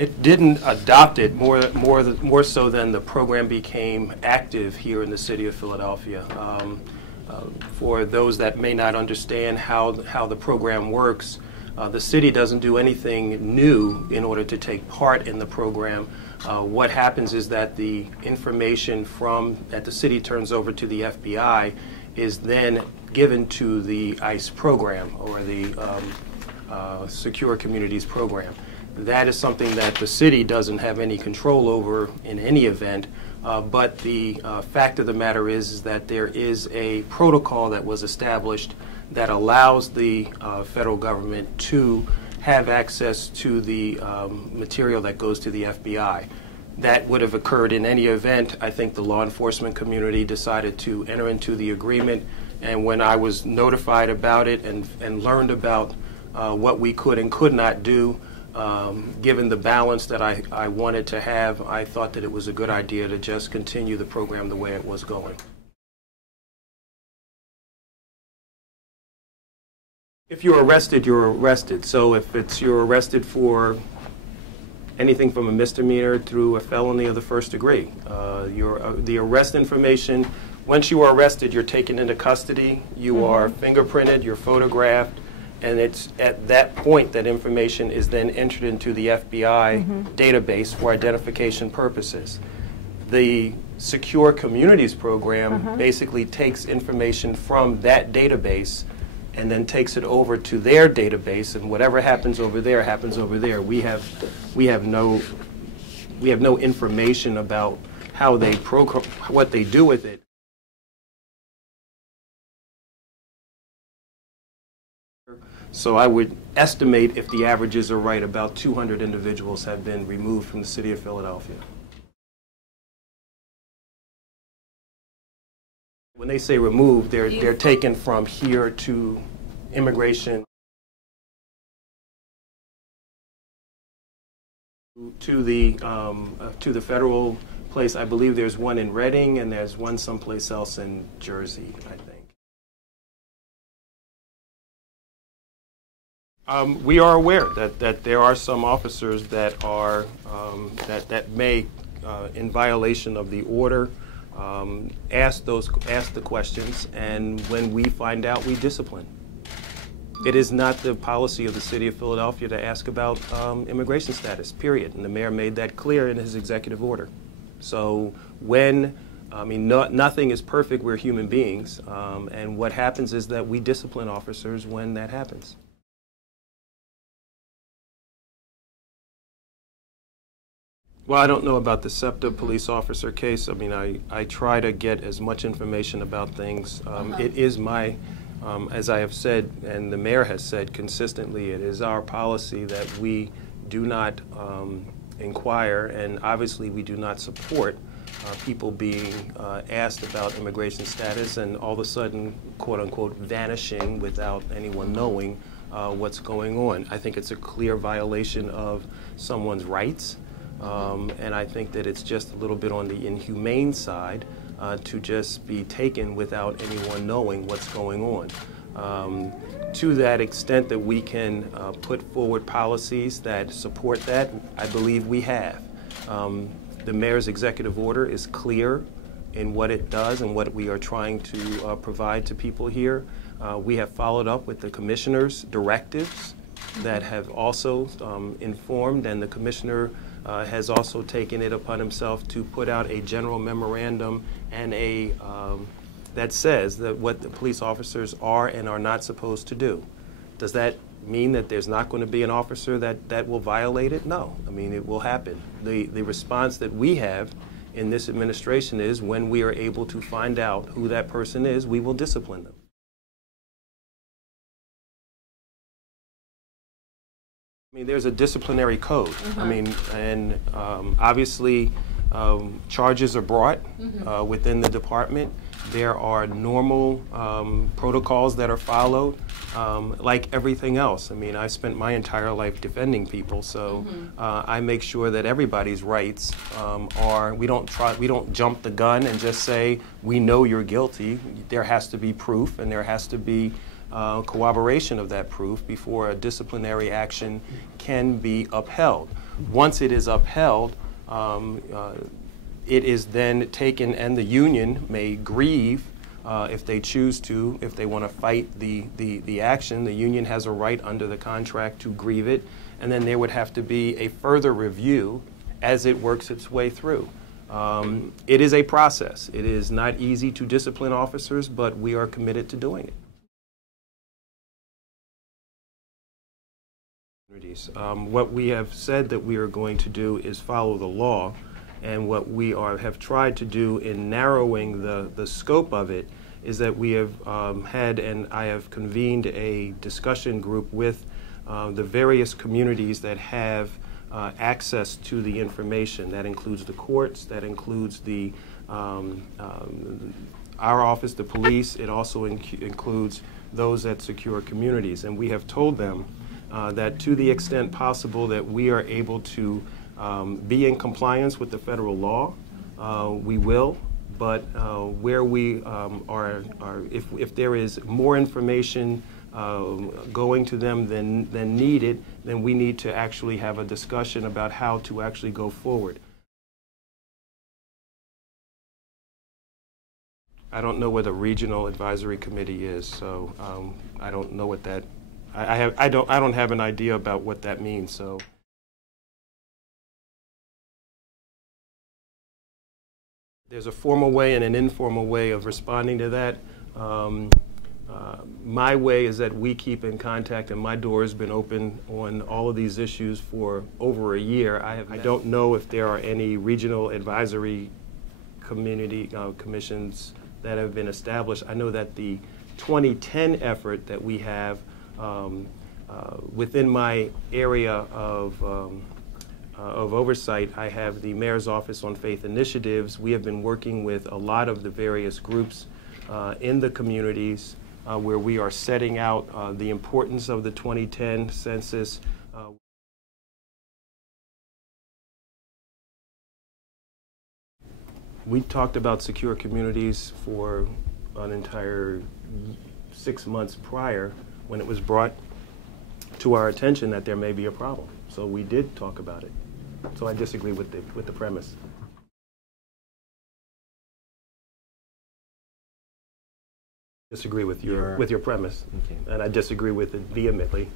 It didn't adopt it more so than the program became active here in the city of Philadelphia. For those that may not understand how the program works, the city doesn't do anything new in order to take part in the program. What happens is that the information that the city turns over to the FBI is then given to the ICE program, or the Secure Communities program. That is something that the city doesn't have any control over in any event, but the fact of the matter is that there is a protocol that was established that allows the federal government to have access to the material that goes to the FBI. That would have occurred in any event. I think the law enforcement community decided to enter into the agreement, and when I was notified about it and learned about what we could and could not do, given the balance that I wanted to have, I thought that it was a good idea to just continue the program the way it was going. If you're arrested, you're arrested. So if you're arrested for anything from a misdemeanor through a felony of the first degree, the arrest information, once you are arrested, you're taken into custody, you are fingerprinted, you're photographed, and it's at that point that information is then entered into the FBI database for identification purposes. The Secure Communities program basically takes information from that database and then takes it over to their database, and whatever happens over there happens over there. We have no information about how they what they do with it. So I would estimate, if the averages are right, about 200 individuals have been removed from the city of Philadelphia. When they say removed, they're taken from here to immigration, to the federal place. I believe there's one in Reading, and there's one someplace else in Jersey, I think. We are aware that there are some officers that are that may, in violation of the order, ask the questions, and when we find out, we discipline. It is not the policy of the city of Philadelphia to ask about immigration status, period, and the mayor made that clear in his executive order. So nothing is perfect, we're human beings, and what happens is that we discipline officers when that happens. Well, I don't know about the SEPTA police officer case. I mean, I try to get as much information about things. It is my, as I have said, and the mayor has said consistently, it is our policy that we do not inquire, and obviously we do not support people being asked about immigration status and all of a sudden, quote unquote, vanishing without anyone knowing what's going on. I think it's a clear violation of someone's rights. And I think that it's just a little bit on the inhumane side to just be taken without anyone knowing what's going on. To that extent that we can put forward policies that support that, I believe we have. The mayor's executive order is clear in what it does and what we are trying to provide to people here. We have followed up with the commissioner's directives that have also informed, and the commissioner has also taken it upon himself to put out a general memorandum and that says that what the police officers are and are not supposed to do. Does that mean that there's not going to be an officer that will violate it? No. I mean, it will happen. The response that we have in this administration is when we are able to find out who that person is, we will discipline them. I mean, there's a disciplinary code. I mean, and obviously charges are brought within the department. There are normal protocols that are followed, like everything else. I mean, I spent my entire life defending people, so I make sure that everybody's rights are. We don't jump the gun and just say we know you're guilty. There has to be proof, and there has to be corroboration of that proof before a disciplinary action can be upheld. Once it is upheld, it is then taken, and the union may grieve if they choose to. If they want to fight the action, the union has a right under the contract to grieve it, and then there would have to be a further review as it works its way through. It is a process. It is not easy to discipline officers, but we are committed to doing it. What we have said that we are going to do is follow the law, and what we have tried to do in narrowing the scope of it is that we have had, and I have convened a discussion group with the various communities that have access to the information. That includes the courts, that includes the our office, the police. It also includes those that secure communities. And we have told them that to the extent possible that we are able to be in compliance with the federal law, we will. But where we are if there is more information going to them than needed, then we need to actually have a discussion about how to actually go forward. I don't know what a regional advisory committee is, so I don't know what that. I don't have an idea about what that means. So. There's a formal way and an informal way of responding to that. My way is that we keep in contact, and my door has been open on all of these issues for over a year. I don't know if there are any regional advisory commissions that have been established. I know that the 2010 effort that we have within my area of oversight, I have the Mayor's Office on Faith Initiatives. We have been working with a lot of the various groups in the communities where we are setting out the importance of the 2010 census. We talked about secure communities for an entire 6 months prior when it was brought to our attention that there may be a problem. So we did talk about it. So I disagree with the premise. Disagree with your premise, okay. And I disagree with it vehemently.